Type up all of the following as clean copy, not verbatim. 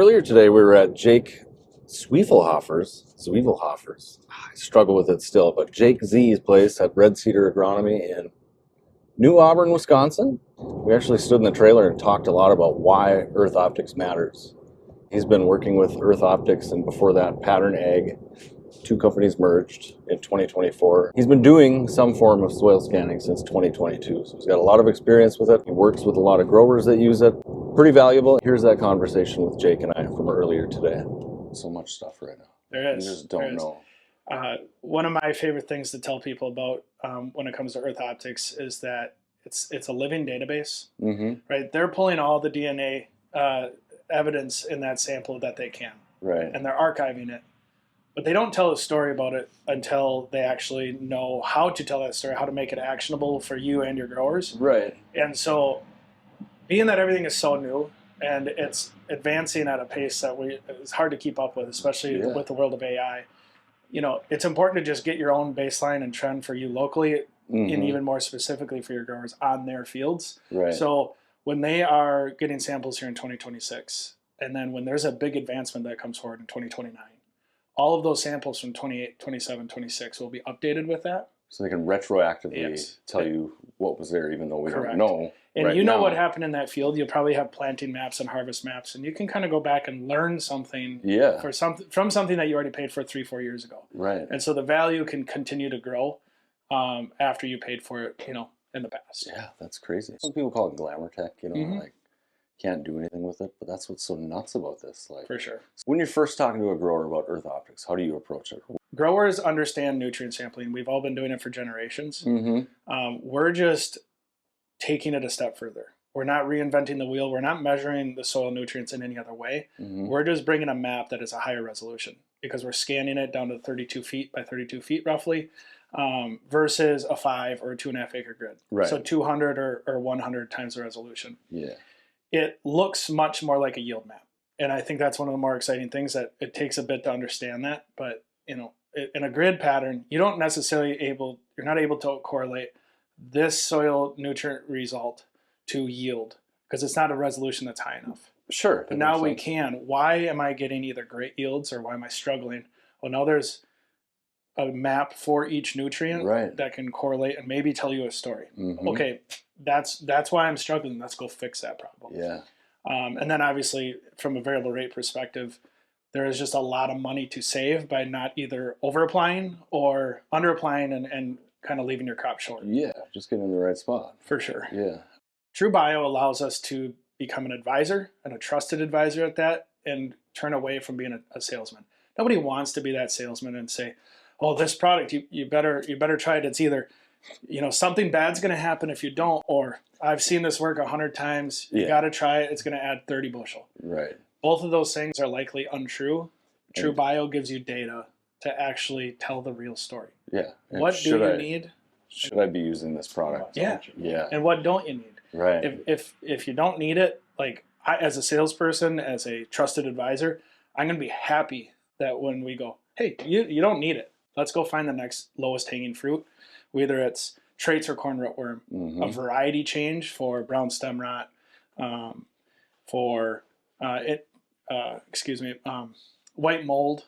earlier today we were at Jake Zwiefelhofer's. I struggle with it still, but Jake Z's place at Red Cedar Agronomy in New Auburn, Wisconsin. We actually stood in the trailer and talked a lot about why Earth Optics matters. He's been working with Earth Optics and before that Pattern Ag. Two companies merged in 2024. He's been doing some form of soil scanning since 2022, so he's got a lot of experience with it. He works with a lot of growers that use it. Pretty valuable. Here's that conversation with Jake and I from earlier today. So much stuff right now. There is. You just don't know. One of my favorite things to tell people about when it comes to Earth Optics is that it's a living database, right? They're pulling all the DNA evidence in that sample that they can, right? And they're archiving it. But they don't tell a story about it until they actually know how to tell that story, how to make it actionable for you and your growers. Right. And so, being that everything is so new and it's advancing at a pace that it's hard to keep up with, especially with the world of AI, it's important to just get your own baseline and trend for you locally, and even more specifically for your growers on their fields. Right. So when they are getting samples here in 2026, and then when there's a big advancement that comes forward in 2029, all of those samples from 28, 27, 26 will be updated with that. So they can retroactively tell you what was there, even though we don't know. And right you know now. what happened in that field. You'll probably have planting maps and harvest maps, and you can kind of go back and learn something from something that you already paid for 3-4 years ago. Right. And so the value can continue to grow after you paid for it, in the past. Yeah, that's crazy. Some people call it glamour tech, like can't do anything with it, but that's what's so nuts about this. Like, for sure. When you're first talking to a grower about Earth Optics, how do you approach it? Growers understand nutrient sampling. We've all been doing it for generations. We're just taking it a step further. We're not reinventing the wheel. We're not measuring the soil nutrients in any other way. We're just bringing a map that is a higher resolution because we're scanning it down to 32 feet by 32 feet roughly versus a 5 or a 2.5 acre grid. Right. So 200 or 100 times the resolution. Yeah. It looks much more like a yield map. And I think that's one of the more exciting things, that it takes a bit to understand that. But, in a grid pattern, you're not able to correlate this soil nutrient result to yield because it's not a resolution that's high enough. Sure. But now we can. Why am I getting either great yields or why am I struggling? Well, now there's a map for each nutrient that can correlate and maybe tell you a story. Okay, that's why I'm struggling. Let's go fix that problem. Yeah. And then obviously from a variable rate perspective, there is just a lot of money to save by not either over applying or under applying and kind of leaving your crop short. Yeah, just getting in the right spot. For sure. Yeah. TruBio allows us to become an advisor and a trusted advisor at that and turn away from being a salesman. Nobody wants to be that salesman and say, oh, this product, you better try it. It's either, something bad's going to happen if you don't, or I've seen this work 100 times. You got to try it. It's going to add 30 bushel. Right. Both of those things are likely untrue. TruBio gives you data to actually tell the real story. Yeah. And what do you need? Should I be using this product? Yeah. Yeah. And what don't you need? Right. If you don't need it, like as a salesperson, as a trusted advisor, I'm going to be happy that when we go, hey, you don't need it. Let's go find the next lowest hanging fruit, whether it's traits or corn rootworm, a variety change for brown stem rot, for white mold,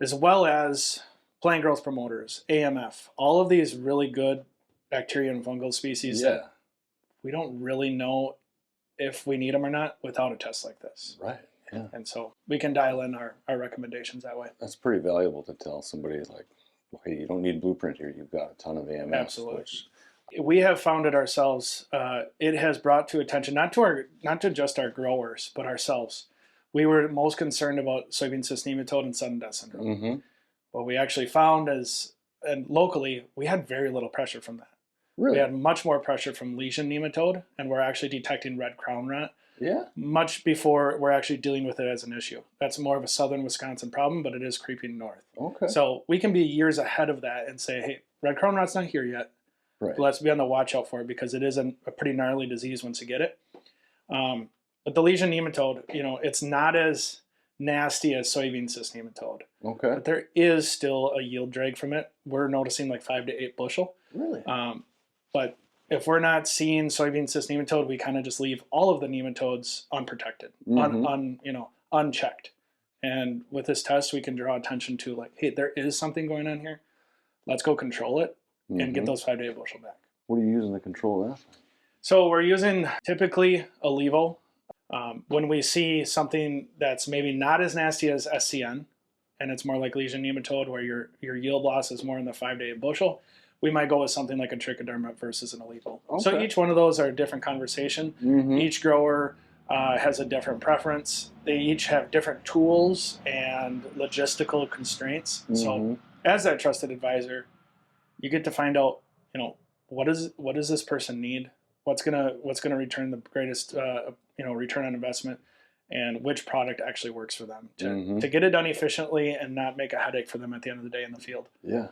as well as plant growth promoters, AMF, all of these really good bacteria and fungal species that we don't really know if we need them or not without a test like this. Right. Yeah. And so we can dial in our recommendations that way. That's pretty valuable to tell somebody like, hey, you don't need blueprint here. You've got a ton of AMF. Absolutely. We have found it ourselves. It has brought to attention, not to just our growers, but ourselves. We were most concerned about soybean cyst nematode and sudden death syndrome. What we actually found and locally, we had very little pressure from that. Really? We had much more pressure from lesion nematode, and we're actually detecting red crown rot. Yeah. Much before we're actually dealing with it as an issue. That's more of a southern Wisconsin problem, but it is creeping north. Okay. So we can be years ahead of that and say, hey, red crown rot's not here yet. Right. But let's be on the watch out for it because it is a pretty gnarly disease once you get it. But the lesion nematode, it's not as nasty as soybean cyst nematode. Okay. But there is still a yield drag from it. We're noticing like 5 to 8 bushel. Really? But if we're not seeing soybean cyst nematode, we kind of just leave all of the nematodes unprotected, unchecked. And with this test, we can draw attention to like, hey, there is something going on here. Let's go control it and get those 5-day bushel back. What are you using to control that? So we're using typically a levo. When we see something that's maybe not as nasty as SCN, and it's more like lesion nematode where your yield loss is more in the 5-day bushel, we might go with something like a trichoderma versus an Alevo. Okay. So each one of those are a different conversation. Each grower has a different preference. They each have different tools and logistical constraints. So as that trusted advisor, you get to find out, what does this person need? What's gonna return the greatest return on investment, and which product actually works for them to get it done efficiently and not make a headache for them at the end of the day in the field. Yeah.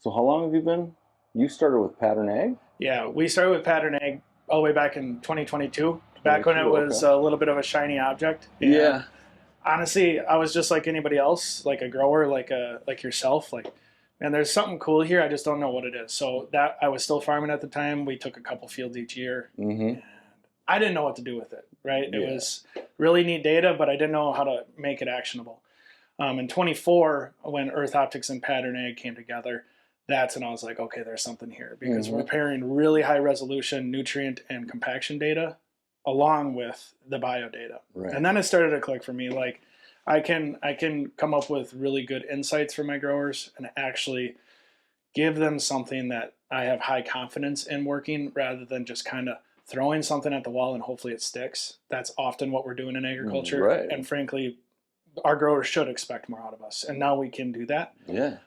So how long have you been? You started with Pattern Ag? Yeah, we started with Pattern Ag all the way back in 2022, back when it was a little bit of a shiny object. And yeah. Honestly, I was just like anybody else, like a grower, like yourself, and there's something cool here. I just don't know what it is. So that I was still farming at the time. We took a couple fields each year. And I didn't know what to do with it, right? Yeah. It was really neat data, but I didn't know how to make it actionable. In 24, when Earth Optics and Pattern Ag came together, that's when I was like, okay, there's something here, because we're pairing really high resolution nutrient and compaction data along with the bio data. Right. And then it started to click for me. Like I can come up with really good insights for my growers and actually give them something that I have high confidence in working, rather than just kind of throwing something at the wall and hopefully it sticks. That's often what we're doing in agriculture. Right. And frankly, our growers should expect more out of us. And now we can do that. Yeah.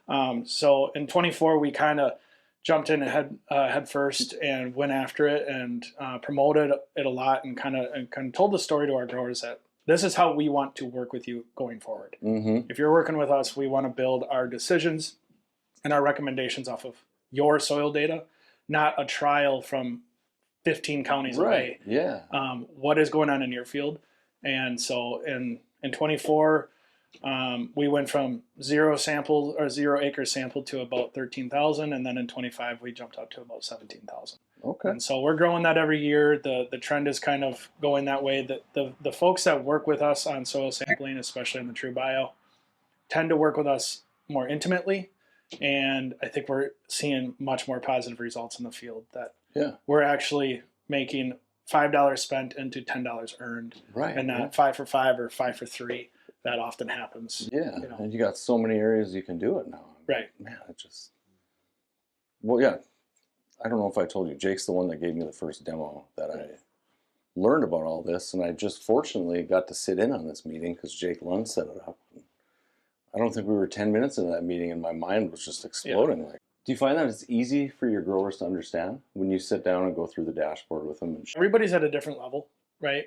So in 24, we kind of jumped in head first and went after it and promoted it a lot, and kind of told the story to our growers that this is how we want to work with you going forward. If you're working with us, we want to build our decisions and our recommendations off of your soil data, not a trial from 15 counties away. Yeah. What is going on in your field? And so in 24, we went from 0 acres sampled to about 13,000, and then in 25 we jumped up to about 17,000. Okay. And so we're growing that every year. The trend is kind of going that way. The folks that work with us on soil sampling, especially in the TruBio, tend to work with us more intimately, and I think we're seeing much more positive results in the field. That we're actually making $5 spent into $10 earned, right? And not 5 for 5 or 5 for 3. That often happens. Yeah, and you got so many areas you can do it now. Right. Man, I don't know if I told you, Jake's the one that gave me the first demo that I learned about all this, and I just fortunately got to sit in on this meeting because Jake Lund set it up. I don't think we were 10 minutes into that meeting and my mind was just exploding. Yeah. Do you find that it's easy for your growers to understand when you sit down and go through the dashboard with them? Everybody's at a different level, right?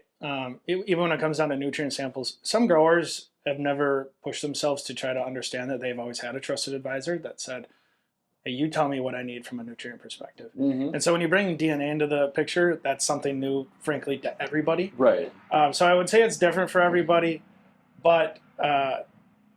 Even when it comes down to nutrient samples, some growers have never pushed themselves to try to understand that they've always had a trusted advisor that said, hey, you tell me what I need from a nutrient perspective. And so when you bring DNA into the picture, that's something new, frankly, to everybody. Right. So I would say it's different for everybody, but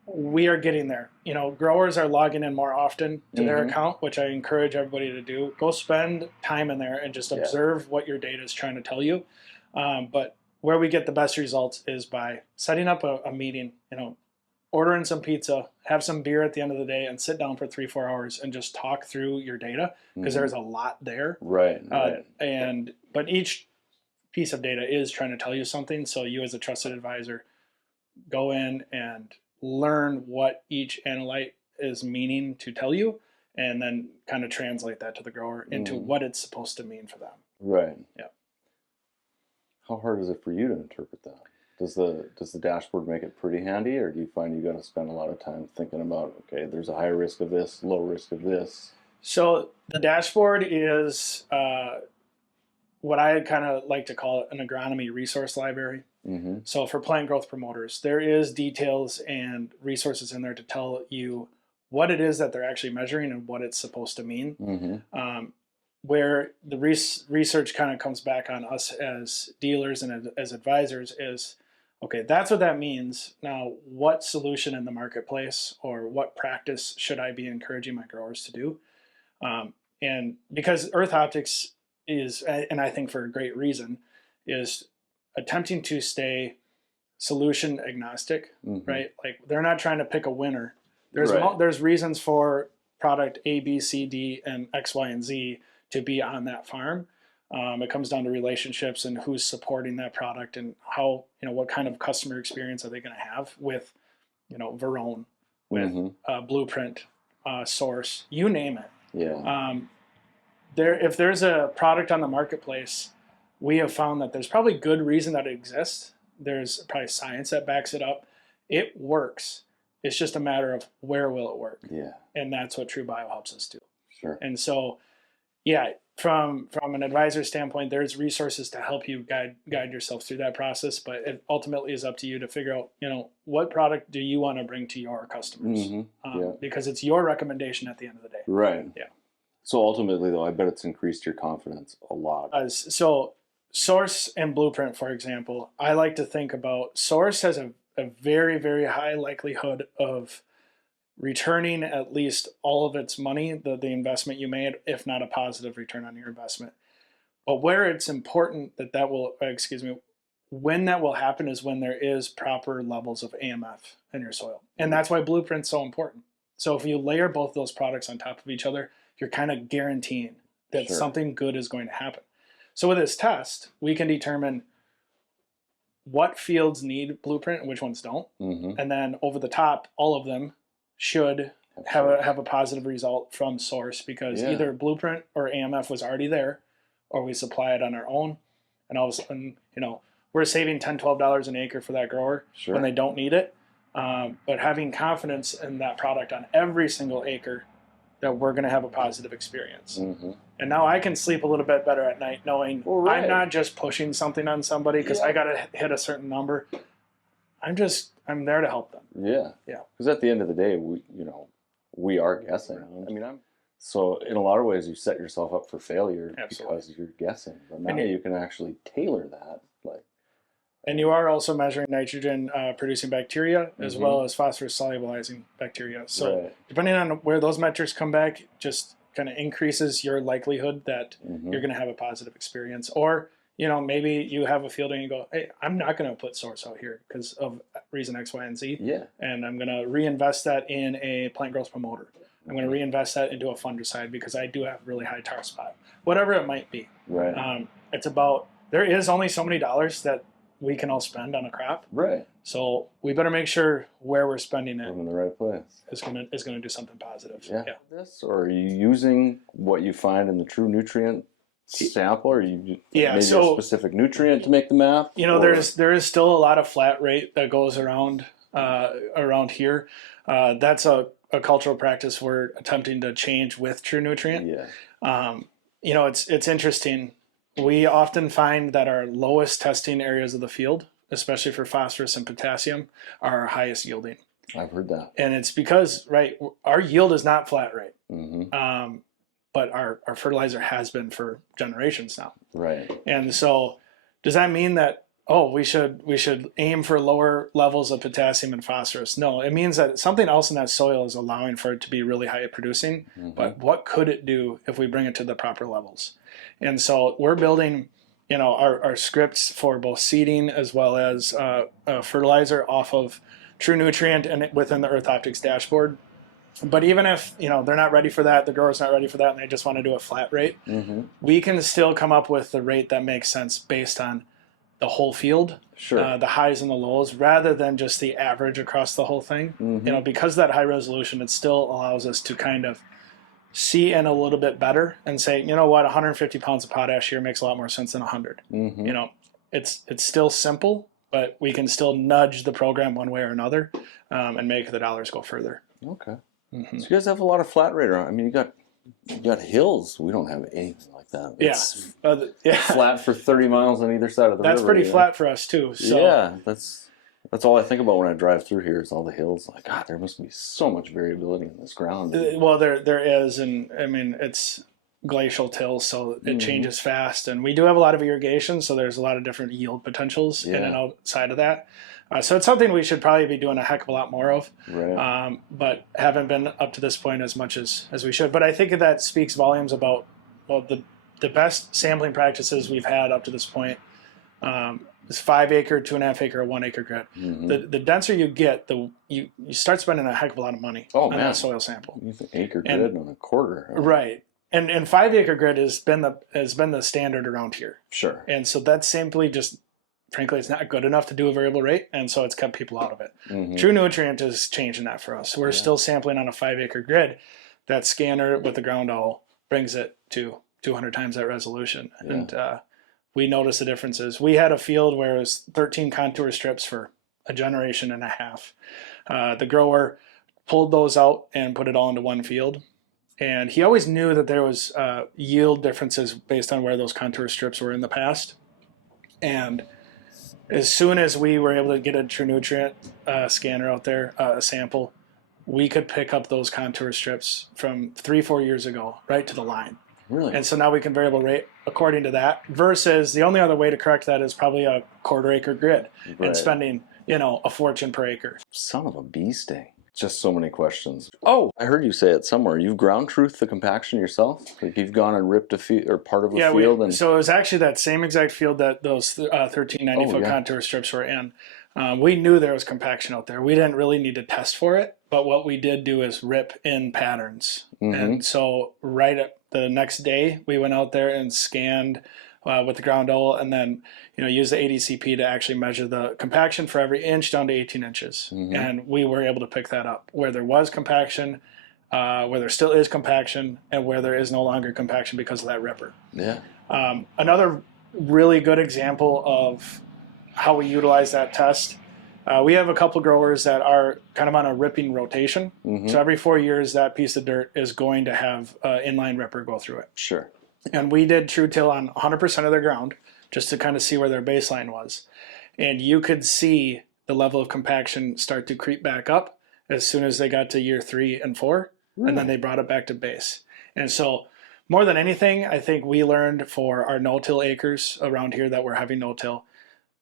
we are getting there. Growers are logging in more often to their account, which I encourage everybody to do. Go spend time in there and just observe what your data is trying to tell you. But where we get the best results is by setting up a meeting, ordering some pizza, have some beer at the end of the day, and sit down for 3-4 hours and just talk through your data, because there's a lot there. Right. But each piece of data is trying to tell you something. So you as a trusted advisor, go in and learn what each analyte is meaning to tell you, and then kind of translate that to the grower into what it's supposed to mean for them. Right. Yeah. How hard is it for you to interpret that? Does the dashboard make it pretty handy, or do you find you got to spend a lot of time thinking about, okay, there's a high risk of this, low risk of this? So the dashboard is what I kind of like to call an agronomy resource library. So for plant growth promoters, there is details and resources in there to tell you what it is that they're actually measuring and what it's supposed to mean. Where the research kind of comes back on us as dealers and as advisors is, okay, that's what that means. Now, what solution in the marketplace or what practice should I be encouraging my growers to do? And because Earth Optics is, and I think for a great reason, is attempting to stay solution agnostic, right? Like they're not trying to pick a winner. There's reasons for product A, B, C, D, and X, Y, and Z to be on that farm. It comes down to relationships and who's supporting that product and how, what kind of customer experience are they going to have with, Barron, with Blueprint, Source, you name it. Yeah. If there's a product on the marketplace, we have found that there's probably good reason that it exists. There's probably science that backs it up. It works. It's just a matter of where will it work. Yeah. And that's what TruBio helps us do. Sure. And so, yeah, from an advisor standpoint, there's resources to help you guide yourself through that process. But it ultimately is up to you to figure out, what product do you want to bring to your customers? Because it's your recommendation at the end of the day. Right. Yeah. So ultimately, though, I bet it's increased your confidence a lot. So Source and Blueprint, for example, I like to think about Source has a very, very high likelihood of returning at least all of its money, the investment you made, if not a positive return on your investment. But where it's important when that will happen is when there is proper levels of AMF in your soil. And that's why Blueprint's so important. So if you layer both those products on top of each other, you're kind of guaranteeing that something good is going to happen. So with this test, we can determine what fields need Blueprint and which ones don't. And then over the top, all of them should have a positive result from Source because either Blueprint or AMF was already there or we supply it on our own. And all of a sudden, we're saving $10, $12 an acre for that grower when they don't need it. But having confidence in that product on every single acre that we're going to have a positive experience. And now I can sleep a little bit better at night knowing I'm not just pushing something on somebody because I got to hit a certain number. I'm there to help them. Yeah. Because at the end of the day, we are guessing. So in a lot of ways, you set yourself up for failure because you're guessing. But now you can actually tailor that. And you are also measuring nitrogen producing bacteria as well as phosphorus solubilizing bacteria. So depending on where those metrics come back, just kind of increases your likelihood that you're going to have a positive experience. Or, maybe you have a field and you go, hey, I'm not going to put Source out here because of reason X, Y, and Z. And I'm going to reinvest that in a plant growth promoter. I'm going to reinvest that into a fungicide because I do have really high tar spot. Whatever it might be. It's about, there is only so many dollars that we can all spend on a crop. So we better make sure where we're spending it in the right place is going to do something positive. Or are you using what you find in the TruNutrient sample, or you maybe a specific nutrient to make the math? There is still a lot of flat rate that goes around here. That's a cultural practice we're attempting to change with TruNutrient. It's interesting. We often find that our lowest testing areas of the field, especially for phosphorus and potassium, are our highest yielding. I've heard that. And it's because, our yield is not flat rate. But our fertilizer has been for generations now. And so does that mean that, we should aim for lower levels of potassium and phosphorus? No, it means that something else in that soil is allowing for it to be really high producing. But what could it do if we bring it to the proper levels? And so we're building, our scripts for both seeding as well as fertilizer off of TruNutrient and within the Earth Optics dashboard. But even if they're not ready for that, the grower's not ready for that, and they just want to do a flat rate, we can still come up with the rate that makes sense based on the whole field, the highs and the lows, rather than just the average across the whole thing. Because that high resolution, it still allows us to kind of see in a little bit better and say, 150 pounds of potash here makes a lot more sense than 100. It's still simple, but we can still nudge the program one way or another and make the dollars go further. Okay. So you guys have a lot of flat rate around. You got hills. We don't have anything like that. It's flat for 30 miles on either side of the river. That's pretty flat for us too. So. That's all I think about when I drive through here is all the hills. Like, God, there must be so much variability in this ground. Well, there is, and it's glacial till, so it changes fast. And we do have a lot of irrigation, so there's a lot of different yield potentials in and outside of that. So it's something we should probably be doing a heck of a lot more of, but haven't been up to this point as much as we should. But I think that speaks volumes about the the best sampling practices we've had up to this point is 5 acre, 2.5 acre, or 1 acre grid. The denser you get, you start spending a heck of a lot of money on that soil sample. You think acre grid on a quarter, right? And 5 acre grid has been the standard around here. Sure. And so that's simply just, frankly, it's not good enough to do a variable rate, and so it's kept people out of it. TruNutrient is changing that for us. We're still sampling on a 5 acre grid. That scanner with the ground owl brings it to 200 times that resolution. Yeah. And we noticed the differences. We had a field where it was 13 contour strips for a generation and a half. The grower pulled those out and put it all into one field. And he always knew that there was yield differences based on where those contour strips were in the past. And as soon as we were able to get a TruNutrient scanner out there, a sample, we could pick up those contour strips from 3-4 years ago right to the line. Really? And so now we can variable rate according to that, versus the only other way to correct that is probably a 1/4 acre grid and spending, a fortune per acre. Son of a bee sting. Just so many questions. Oh, I heard you say it somewhere. You've ground truthed the compaction yourself? Like you've gone and ripped a field or part of a field? So it was actually that same exact field that those 13 90-foot contour strips were in. We knew there was compaction out there. We didn't really need to test for it, but what we did do is rip in patterns. And so right at the next day, we went out there and scanned with the ground owl, and then use the ADCP to actually measure the compaction for every inch down to 18 inches. And we were able to pick that up where there was compaction, where there still is compaction, and where there is no longer compaction because of that ripper. Yeah. Another really good example of how we utilize that test, we have a couple growers that are kind of on a ripping rotation. So every 4 years, that piece of dirt is going to have an inline ripper go through it. Sure. And we did TruTill on 100% of their ground just to kind of see where their baseline was. And you could see the level of compaction start to creep back up as soon as they got to year 3 and 4. Really? And then they brought it back to base. And so more than anything, I think we learned for our no-till acres around here that we're having no-till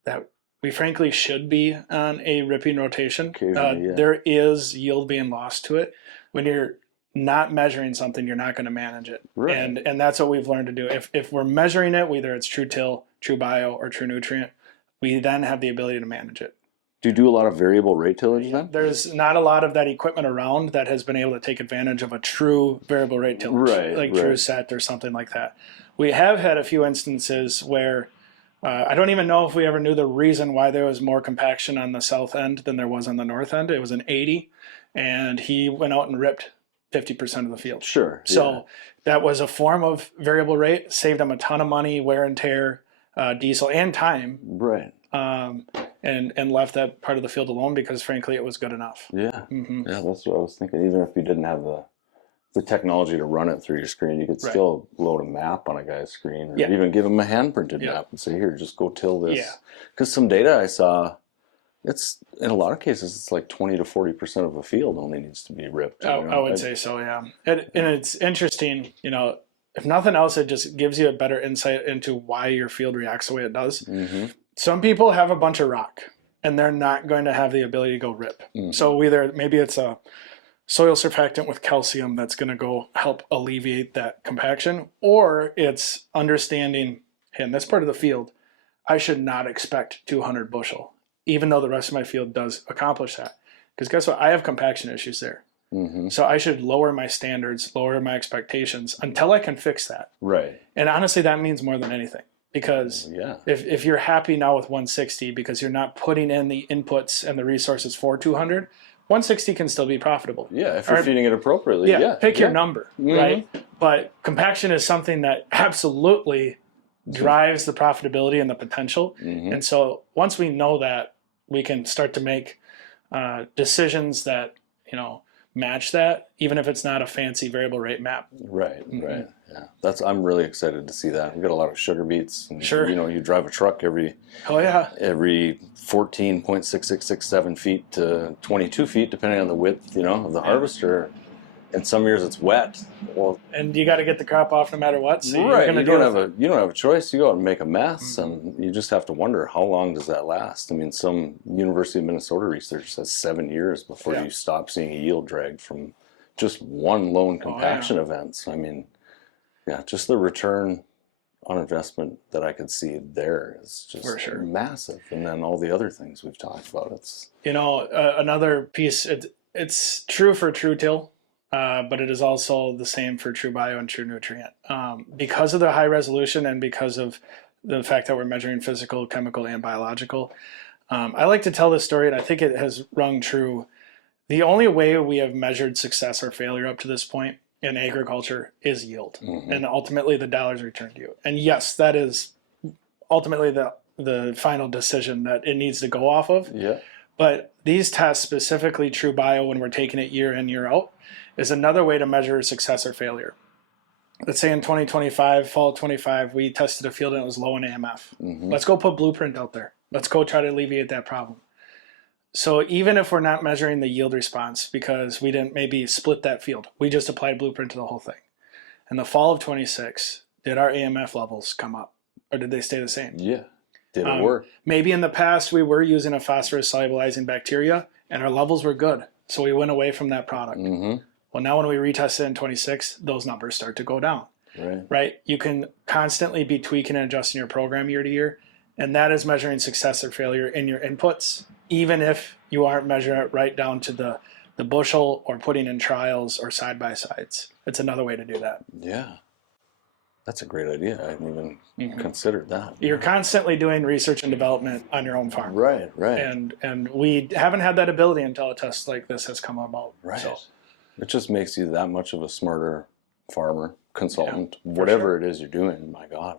that we frankly should be on a ripping rotation. There is yield being lost to it. When you're not measuring something, you're not going to manage it. Right. And that's what we've learned to do. If we're measuring it, whether it's TruTill, TruBio, or TruNutrient, we then have the ability to manage it. Do you do a lot of variable rate tillage then? There's not a lot of that equipment around that has been able to take advantage of a true variable rate tillage, like TruSet or something like that. We have had a few instances where I don't even know if we ever knew the reason why there was more compaction on the south end than there was on the north end. It was an 80, and he went out and ripped 50% of the field. Sure. So that was a form of variable rate, saved them a ton of money, wear and tear, diesel, and time. Right. And left that part of the field alone because, frankly, it was good enough. Yeah. Yeah, that's what I was thinking. Even if you didn't have the technology to run it through your screen, you could still load a map on a guy's screen, or even give him a hand-printed map and say, here, just go till this. Yeah. Because some data I saw, it's in a lot of cases, it's like 20 to 40% of a field only needs to be ripped. I would say so, yeah. And it's interesting, if nothing else, it just gives you a better insight into why your field reacts the way it does. Some people have a bunch of rock, and they're not going to have the ability to go rip. So maybe it's a soil surfactant with calcium that's going to go help alleviate that compaction, or it's understanding, hey, in this part of the field, I should not expect 200 bushel, even though the rest of my field does accomplish that. Because guess what? I have compaction issues there. So I should lower my standards, lower my expectations until I can fix that. Right. And honestly, that means more than anything. Because if you're happy now with 160 because you're not putting in the inputs and the resources for 200, 160 can still be profitable. Yeah, if you're feeding it appropriately. Pick your number, right? But compaction is something that absolutely drives the profitability and the potential. And so once we know that, we can start to make decisions that, match that, even if it's not a fancy variable rate map. Right, right. Yeah, I'm really excited to see that. We've got a lot of sugar beets. And, you drive a truck every 14.6667 feet to 22 feet, depending on the width, of the harvester. And some years it's wet. Well, and you got to get the crop off no matter what. So you don't have a choice. You go out and make a mess, and you just have to wonder how long does that last. I mean, some University of Minnesota research says 7 years before you stop seeing a yield drag from just one lone compaction event. So, I mean, just the return on investment that I could see there is just For sure. massive. And then all the other things we've talked about, it's another piece. It's true for TruTill, but it is also the same for TruBio and TruNutrient. Because of the high resolution and because of the fact that we're measuring physical, chemical, and biological, I like to tell this story, and I think it has rung true. The only way we have measured success or failure up to this point in agriculture is yield, and ultimately the dollars returned to you. And yes, that is ultimately the final decision that it needs to go off of. Yeah. But these tests, specifically TruBio, when we're taking it year in, year out, is another way to measure success or failure. Let's say in 2025, fall 25, we tested a field and it was low in AMF. Let's go put Blueprint out there. Let's go try to alleviate that problem. So even if we're not measuring the yield response because we didn't maybe split that field, we just applied Blueprint to the whole thing. In the fall of 26, did our AMF levels come up or did they stay the same? Yeah. Did it work? Maybe in the past we were using a phosphorus solubilizing bacteria and our levels were good. So we went away from that product. Well, now when we retest it in 26, those numbers start to go down. Right? You can constantly be tweaking and adjusting your program year to year. And that is measuring success or failure in your inputs, even if you aren't measuring it right down to the bushel or putting in trials or side-by-sides. It's another way to do that. Yeah. That's a great idea. I hadn't even considered that. You're constantly doing research and development on your own farm. Right. And we haven't had that ability until a test like this has come about. Right. So, it just makes you that much of a smarter farmer, consultant, whatever it is you're doing. My God.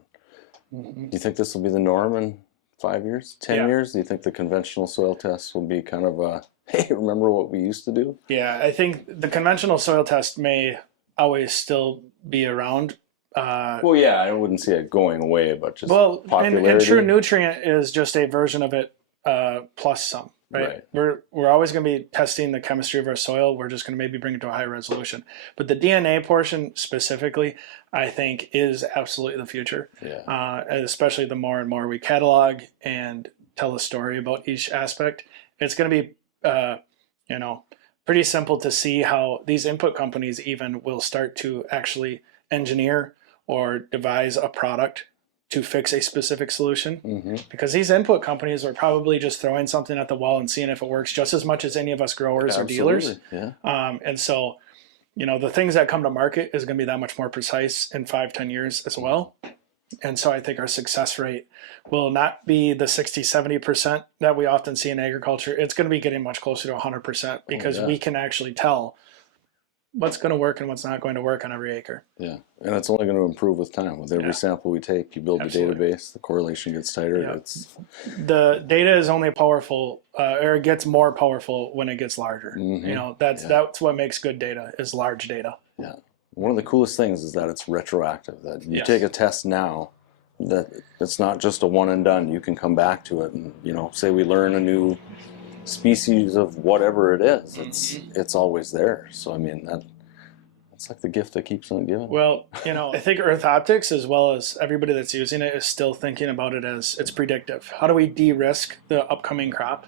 Do you think this will be the norm in 5 years, 10 years? Do you think the conventional soil tests will be kind of a, hey, remember what we used to do? Yeah, I think the conventional soil test may always still be around. Well, yeah, I wouldn't see it going away, but just And popularity. TruNutrient is just a version of it plus some, right? We're always going to be testing the chemistry of our soil. We're just going to maybe bring it to a high resolution. But the DNA portion specifically, I think, is absolutely the future. Yeah. Especially the more and more we catalog and tell a story about each aspect. It's going to be, pretty simple to see how these input companies even will start to actually engineer or devise a product to fix a specific solution, because these input companies are probably just throwing something at the wall and seeing if it works just as much as any of us growers or dealers. Yeah. And so, the things that come to market is going to be that much more precise in 5-10 years as well. And so I think our success rate will not be the 60-70% that we often see in agriculture. It's going to be getting much closer to 100% because we can actually tell what's going to work and what's not going to work on every acre. Yeah, and it's only going to improve with time. With every sample we take, you build a database, the correlation gets tighter. The data is only powerful, or it gets more powerful when it gets larger. That's what makes good data, is large data. Yeah. One of the coolest things is that it's retroactive, that you take a test now, that it's not just a one and done. You can come back to it and, say we learn a new species of whatever it is, it's always there. So I mean, that's like the gift that keeps on giving. Well, I think Earth Optics, as well as everybody that's using it, is still thinking about it as it's predictive. How do we de-risk the upcoming crop?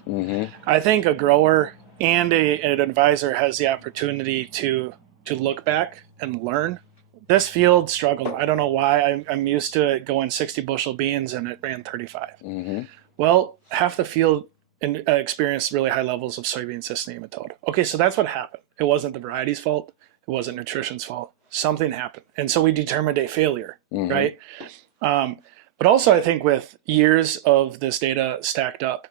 I think a grower and an advisor has the opportunity to look back and learn. This field struggled. I don't know why. I'm used to it going 60 bushel beans and it ran 35. Well, half the field experienced really high levels of soybean cyst and nematode. Okay, so that's what happened. It wasn't the variety's fault. It wasn't nutrition's fault. Something happened. And so we determined a failure, right? But also I think with years of this data stacked up,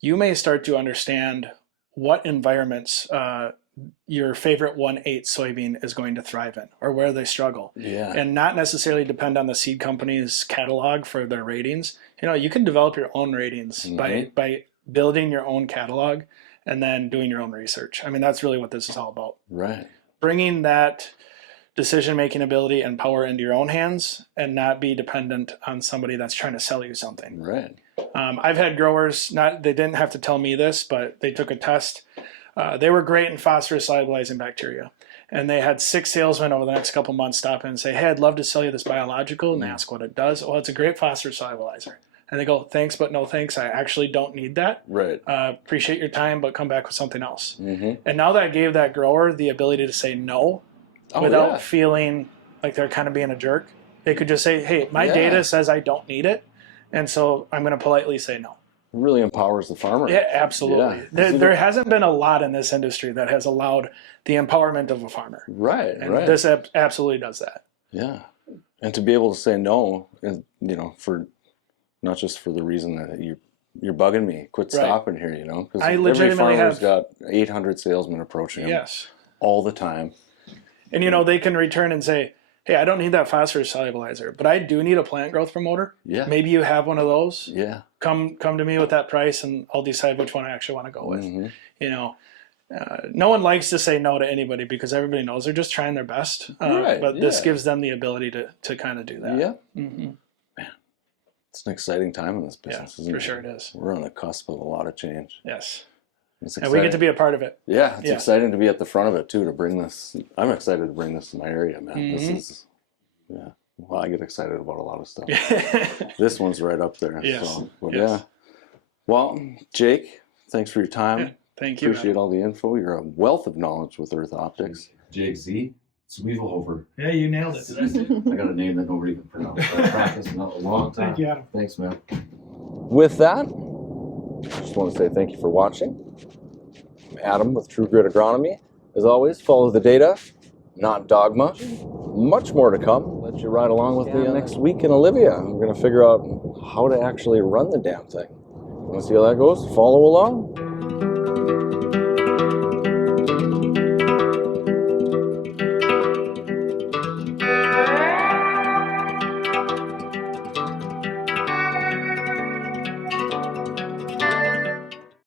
you may start to understand what environments your favorite 1/8 soybean is going to thrive in, or where they struggle. And not necessarily depend on the seed company's catalog for their ratings. You can develop your own ratings by building your own catalog and then doing your own research. I mean, that's really what this is all about. Right. Bringing that decision-making ability and power into your own hands and not be dependent on somebody that's trying to sell you something. Right. I've had growers, they didn't have to tell me this, but they took a test. They were great in phosphorus solubilizing bacteria. And they had 6 salesmen over the next couple months stop in and say, hey, I'd love to sell you this biological. And they ask what it does. Well, it's a great phosphorus solubilizer. And they go, thanks, but no thanks. I actually don't need that. Right. Appreciate your time, but come back with something else. And now that gave that grower the ability to say no without feeling like they're kind of being a jerk. They could just say, hey, my data says I don't need it, and so I'm going to politely say no. It really empowers the farmer. Yeah, absolutely. Yeah. There hasn't been a lot in this industry that has allowed the empowerment of a farmer. Right, And right. this absolutely does that. Yeah. And to be able to say no, you know, for not just for the reason that you're bugging me, quit stopping here, you know, because every farmer's got 800 salesmen approaching them all the time. And, you know, they can return and say, hey, I don't need that phosphorus solubilizer, but I do need a plant growth promoter. Yeah. Maybe you have one of those. Yeah. Come to me with that price, and I'll decide which one I actually want to go with. Mm-hmm. You know, no one likes to say no to anybody because everybody knows they're just trying their best. But this gives them the ability to kind of do that. Yeah. Mm-hmm. Man, it's an exciting time in this business, isn't it? For sure it is. We're on the cusp of a lot of change. Yes. And we get to be a part of it. Yeah, it's exciting to be at the front of it too, to bring this. I'm excited to bring this to my area, man. Mm-hmm. This is, well, I get excited about a lot of stuff. This one's right up there. Yes. So, but yeah. Well, Jake, thanks for your time. Yeah, thank you. Appreciate all the info. You're a wealth of knowledge with Earth Optics. Jake Z. Zwiefelhofer. Yeah, you nailed it. I got a name that nobody can pronounce. I practiced a long time. Thank you, Adam. Thanks, man. With that, I just want to say thank you for watching. I'm Adam with TruGrid Agronomy. As always, follow the data, not dogma. Much more to come. Let you ride along with me next week in Olivia. We're going to figure out how to actually run the damn thing. Want to see how that goes? Follow along.